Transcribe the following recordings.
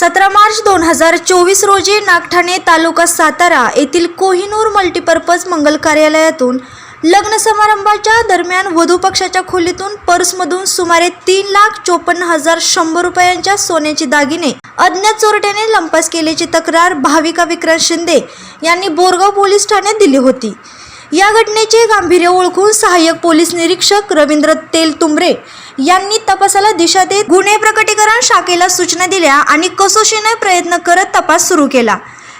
सतरा मार्च दोन हजार चोवीस रोजी नागठाणे तालुका सातारा येथील कोहिनूर मल्टीपर्पज मंगल कार्यालयातून लग्न समारंभाच्या दरम्यान वधू पक्षाच्या खोलीतून पर्समधून सुमारे तीन लाख चोपन्न हजार शंभर रुपयांच्या सोन्याचे दागिने अज्ञात चोरट्याने लंपास केल्याची तक्रार भाविका विक्रांत शिंदे यांनी बोरगाव पोलीस ठाण्यात दिली होती. या घटनेचे गांभीर्य ओळखून सहाय्यक पोलीस निरीक्षक रवींद्र तेलतुंबरे यांनी तपासाला दिशा देत गुन्हे प्रकटीकरण शाखेला सूचना दिल्या आणि कसोशीने प्रयत्न करत तपास सुरू केला.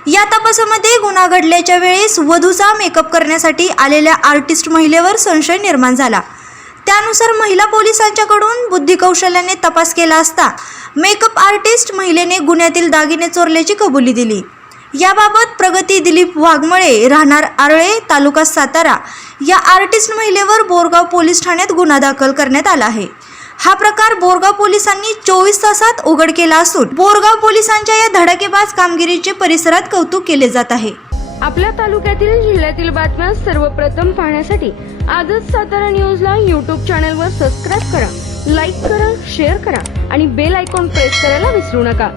या तपासामध्ये गुन्हा घडल्याच्या वेळेस वधूचा मेकअप करण्यासाठी आलेल्या आर्टिस्ट महिलेवर संशय निर्माण झाला. त्यानुसार महिला पोलिसांच्याकडून बुद्धिकौशल्याने तपास केला असता मेकअप आर्टिस्ट महिलेने गुन्ह्यातील दागिने चोरल्याची कबुली दिली. याबाबत प्रगती दिलीप वाघमळे राहणार आरळे तालुका सातारा या आर्टिस्ट महिलेवर बोरगाव पोलीस ठाण्यात गुन्हा दाखल करण्यात आला आहे. हा प्रकार बोरगाव पोलिसांनी चोवीस तासात उघड केला असून बोरगाव पोलिसांच्या या धडाकेबाज कामगिरीचे परिसरात कौतुक केले जात आहे. आपल्या तालुक्यातील जिल्ह्यातील बातम्या सर्वप्रथम पाहण्यासाठी आजच सातारा न्यूजला यूट्यूब चॅनलवर सबस्क्राईब करा लाईक करा शेअर करा आणि बेल आयकॉन प्रेस करायला विसरू नका.